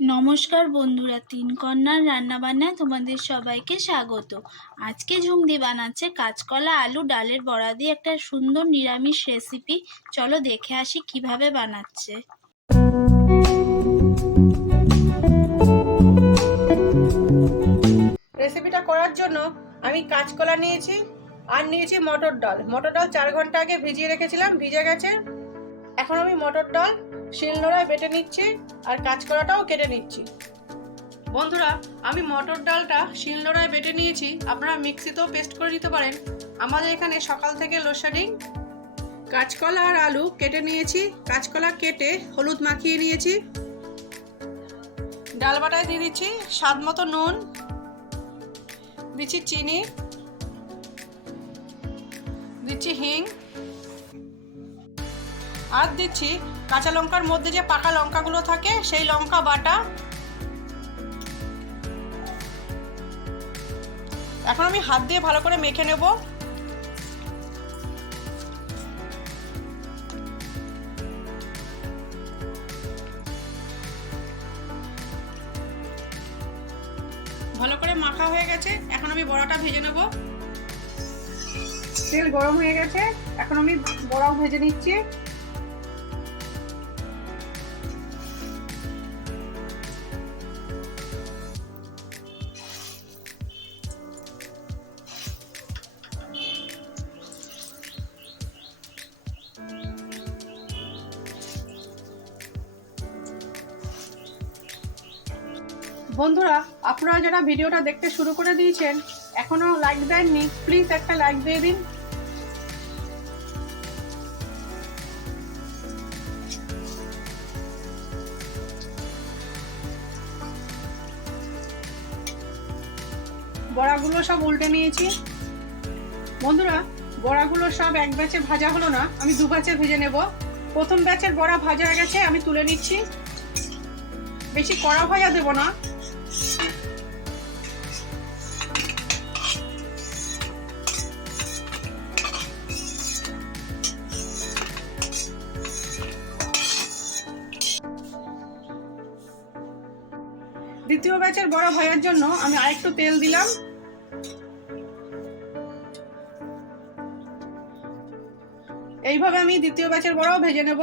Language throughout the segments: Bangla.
নমস্কার বন্ধুরা, তিন কন্যার রান্নাবান্নায় তোমাদের সবাইকে স্বাগত। আজকে ঝুমদি বানাচ্ছে কাঁচকলা, আলু, ডালের বড়া দিয়ে একটা সুন্দর নিরামিষ রেসিপি চলো দেখে আসি কীভাবে বানাচ্ছে। রেসিপিটা করার জন্য আমি কাঁচকলা নিয়েছি আর নিয়েছি মটর ডাল। মটর ডাল চার ঘণ্টা আগে ভিজিয়ে রেখেছিলাম, ভিজে গেছে। এখন আমি মটর ডাল শিলনোড়ায় বেটে নিচ্ছি আর কাঁচকলাটাও কেটে নিচ্ছি। বন্ধুরা, আমি মটর ডালটা শিলনোড়ায় বেটে নিয়েছি। আপনারা মিক্সিতেও পেস্ট করে নিতে পারেন। আমাদের এখানে সকাল থেকে লোডশেডিং কাঁচকলা আর আলু কেটে নিয়েছি। কাঁচকলা কেটে হলুদ মাখিয়ে নিয়েছি। ডাল বাটায় দিয়ে দিচ্ছি স্বাদ মতো নুন, দিচ্ছি চিনি, দিচ্ছি হিং আর দিচ্ছি কাঁচা লঙ্কার মধ্যে যে পাকা লঙ্কাগুলো থাকে, সেই লঙ্কা বাটা। এখন আমি হাত দিয়ে ভালো করে মেখে নেব। ভালো করে মাখা হয়ে গেছে, এখন আমি বড়াটা ভেজে নেব। তেল গরম হয়ে গেছে, এখন আমি বড়াও ভেজে নিচ্ছি। বন্ধুরা, আপনারা যারা ভিডিওটা দেখতে শুরু করে দিয়েছেন, এখনও লাইক দেননি প্লিজ একটা লাইক দিয়ে দিন। বড়াগুলো সব উল্টে নিয়েছি। বন্ধুরা, বড়াগুলো সব এক ব্যাচে ভাজা হলো না, আমি দু ব্যাচে ভেজে নেব। প্রথম ব্যাচের বড়া ভাজা হয়ে গেছে আমি তুলে নিচ্ছি। বেশি কড়া ভাজা দেবো না। ব্যাচের বড় ভাজার জন্য আমি আরেকটু তেল দিলাম। এইভাবে আমি দ্বিতীয় ব্যাচের বড়াও ভেজে নেব।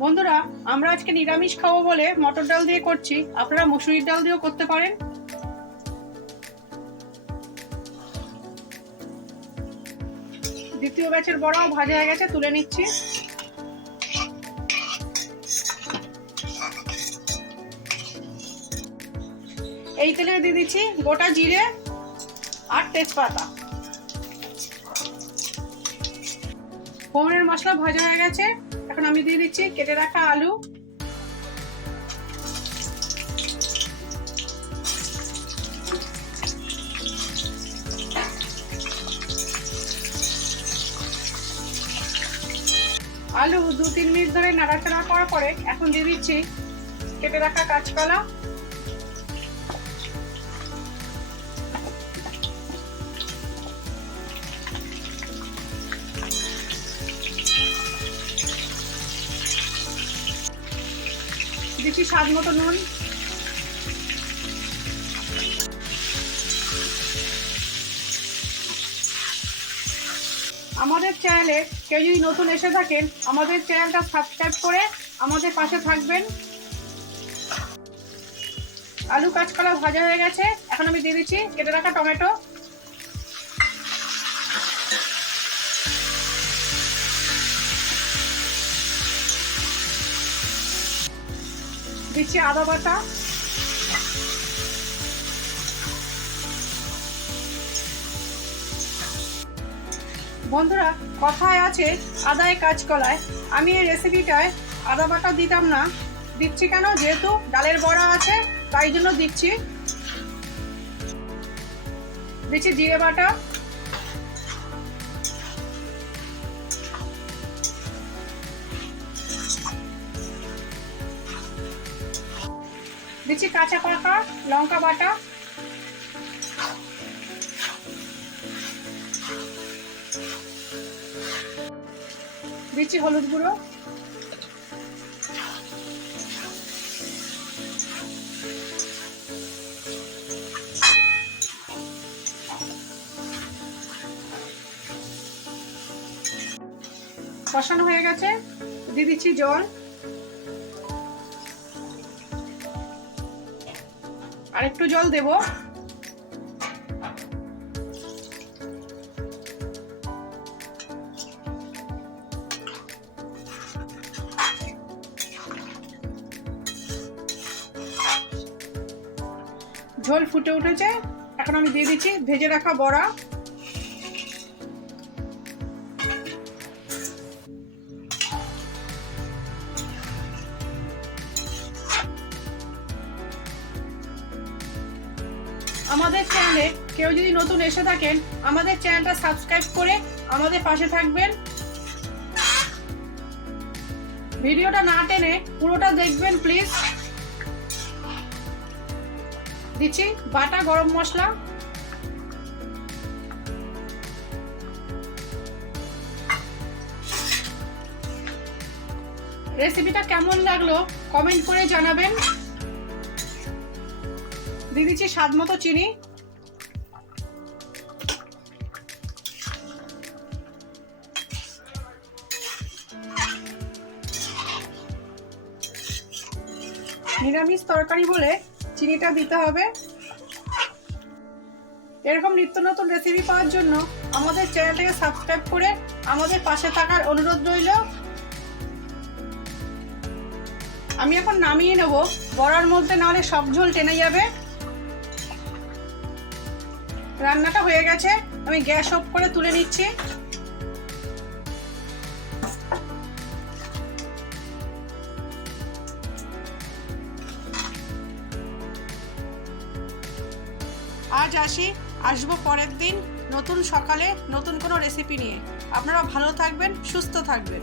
বন্ধুরা, আমরা আজকে নিরামিষ খাব বলে মটর ডাল দিয়ে করছি। আপনারা মুসুরির ডাল দিয়েও করতে পারেন। দ্বিতীয় ব্যাচের বড়াও ভাজা হয়ে গেছে, তুলে নিচ্ছি। এই তেলে দিয়ে দিচ্ছি গোটা জিরে আর তেজপাতা। ফোড়নের মশলা ভাজা হয়ে গেছে। এখন আমি দিয়ে দিচ্ছি কেটে রাখা আলু। আলু দু তিন মিনিট ধরে নাড়াচাড়া করার পরে এখন দিয়ে দিচ্ছি কেটে রাখা কাঁচকলা। দিচ্ছি স্বাদ মতো নুন। আমাদের চ্যানেলে কেউ যদি নতুন এসে থাকেন, আমাদের চ্যানেলটা সাবস্ক্রাইব করে আমাদের পাশে থাকবেন। আলু কাঁচকলা ভাজা হয়ে গেছে, এখন আমি দিয়ে দিচ্ছি কেটে রাখা টমেটো। দিচ্ছি আদা বাটা। বন্ধুরা, কথায় আছে, আদায় কাঁচকলায় আমি এই রেসিপিটায় আদা বাটা দিতাম না। দিচ্ছি কেন? যেহেতু ডালের বড়া আছে, তাই জন্য দিচ্ছি। দিচ্ছি জিরে বাটা। দিচ্ছি কাঁচা পাকা লঙ্কা বাটা। দিচ্ছি হলুদ গুঁড়ো। কষানো হয়ে গেছে। দিয়ে দিচ্ছি জল। আর একটু জল দেব। ঝোল ফুটে উঠেছে। এখন আমি দিয়ে দিচ্ছি ভেজে রাখা বড়া। আমাদের চ্যানেলে কেউ যদি নতুন এসে থাকেন, আমাদের চ্যানেলটা সাবস্ক্রাইব করে আমাদের পাশে থাকবেন। ভিডিওটা না টেনে পুরোটা দেখবেন প্লিজ দিচ্ছি, বাটা গরম মশলা। রেসিপিটা কেমন লাগল কমেন্ট করে জানাবেন। দিয়ে দিচ্ছি স্বাদ মতো চিনি। নিরামিষ তরকারি বলে চিনিটা দিতে হবে। এরকম নিত্য নতুন রেসিপি পাওয়ার জন্য আমাদের চ্যানেলটাকে সাবস্ক্রাইব করে আমাদের পাশে থাকার অনুরোধ রইল। আমি এখন নামিয়ে নেব। বড়ার মধ্যে নাহলে সব ঝোল টেনে যাবে। রান্নাটা হয়ে গেছে। আমি গ্যাস অফ করে তুলে নিচ্ছি। আজ আসি, আসব পরের দিন নতুন সকালে নতুন কোনো রেসিপি নিয়ে। আপনারা ভালো থাকবেন, সুস্থ থাকবেন।